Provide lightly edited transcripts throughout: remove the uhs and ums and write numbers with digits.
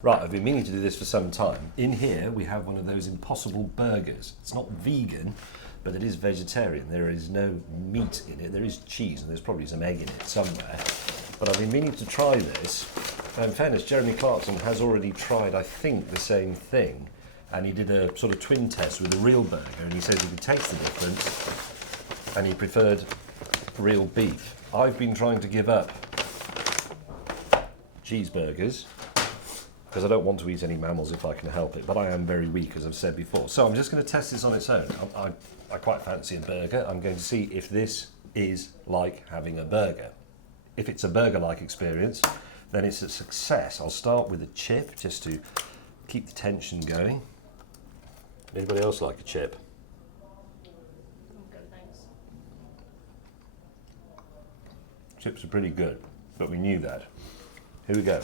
Right, I've been meaning to do this for some time. In here we have one of those impossible burgers. It's not vegan, but it is vegetarian. There is no meat in it. There is cheese and there's probably some egg in it somewhere. But I've been meaning to try this. Now, in fairness, Jeremy Clarkson has already tried, I think, the same thing. And he did a sort of twin test with a real burger, and he says he could taste the difference and he preferred real beef. I've been trying to give up cheeseburgers because I don't want to eat any mammals if I can help it, but I am very weak, as I've said before. So I'm just going to test this on its own. I quite fancy a burger. I'm going to see if this is like having a burger. If it's a burger-like experience, then it's a success. I'll start with a chip just to keep the tension going. Anybody else like a chip? I'm good, thanks. Chips are pretty good, but we knew that. Here we go.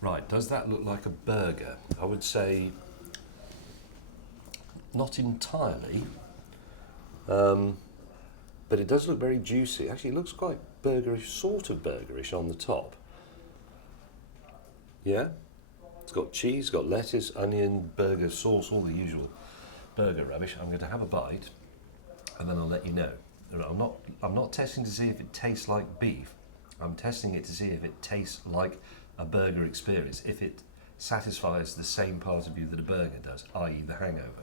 Right, does that look like a burger? I would say not entirely, but it does look very juicy. Actually, it looks quite burgerish, sort of burgerish on the top. Yeah, it's got cheese, got lettuce, onion, burger sauce, all the usual burger rubbish. I'm going to have a bite, and then I'll let you know. I'm not testing to see if it tastes like beef. I'm testing it to see if it tastes like a burger experience, if it satisfies the same part of you that a burger does, i.e. the hangover.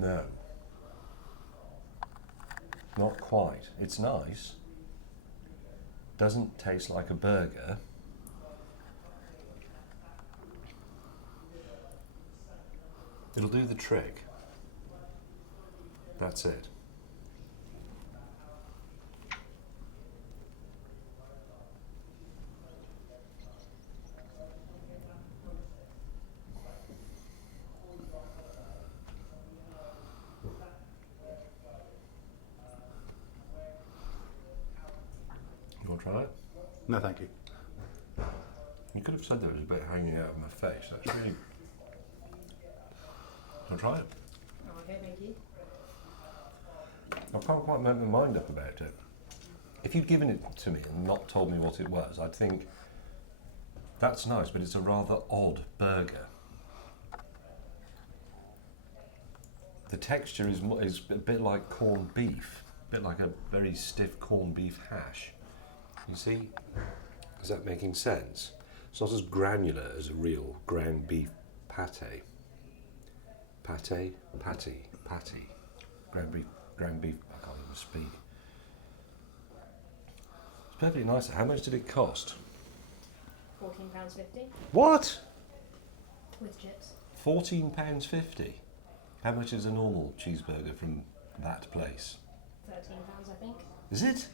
No, not quite. It's nice. Doesn't taste like a burger. It'll do the trick. That's it. You want to try it? No, thank you. You could have said there was a bit hanging out of my face. That's really... I'll try it. Oh, okay, thank you. I can't quite make my mind up about it. If you'd given it to me and not told me what it was, I'd think, that's nice, but it's a rather odd burger. The texture is a bit like corned beef, a bit like a very stiff corned beef hash. You see? Is that making sense? It's not as granular as a real ground beef pate. Pate? Patty. Patty. Ground beef, I can't even speak. It's perfectly nice. How much did it cost? £14.50 What? with chips. £14.50. How much is a normal cheeseburger from that place? £13, I think. Is it?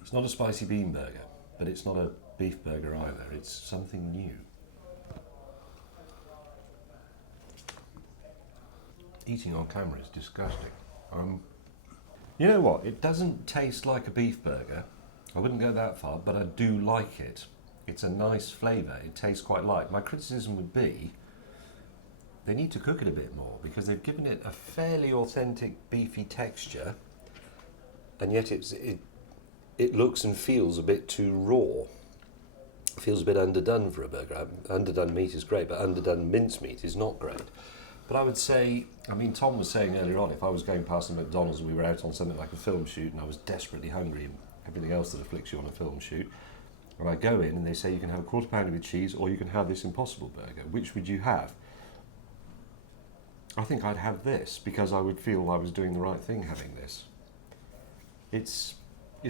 It's not a spicy bean burger, but it's not a beef burger either. It's something new. Eating on camera is disgusting. You know what? It doesn't taste like a beef burger. I wouldn't go that far, but I do like it. It's a nice flavour. It tastes quite light. My criticism would be they need to cook it a bit more because they've given it a fairly authentic beefy texture, and yet it looks and feels a bit too raw. It feels a bit underdone for a burger. Underdone meat is great, but underdone mincemeat is not great. But I would say, I mean, Tom was saying earlier on, if I was going past a McDonald's and we were out on something like a film shoot and I was desperately hungry and everything else that afflicts you on a film shoot, and I go in and they say you can have a quarter pounder with cheese or you can have this Impossible Burger, which would you have? I think I'd have this because I would feel I was doing the right thing having this. It's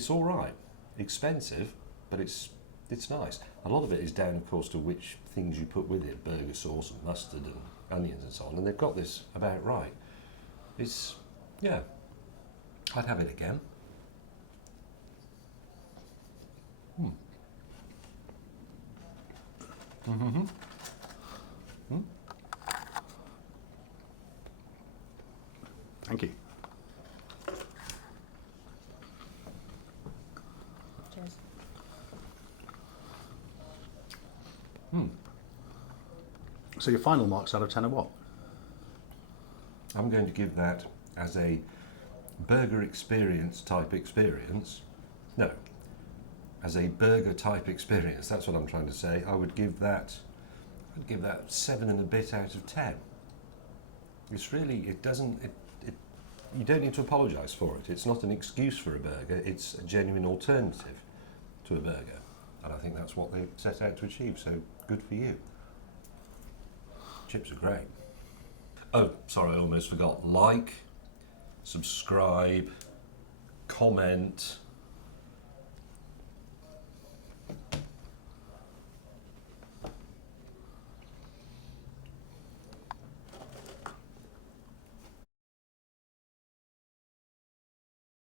all right. Expensive, but it's It's nice. A lot of it is down, of course, to which things you put with it, burger sauce and mustard and onions and so on, and they've got this about right. It's, yeah, I'd have it again. Thank you. Cheers. So your final marks out of 10 are what? I'm going to give that as a burger experience type experience. No, as a burger type experience. That's what I'm trying to say. I'd give that 7 and a bit out of 10. It's really, you don't need to apologise for it. It's not an excuse for a burger. It's a genuine alternative to a burger, and I think that's what they set out to achieve. So good for you. Chips are great. Oh, sorry, I almost forgot. Like, subscribe, comment,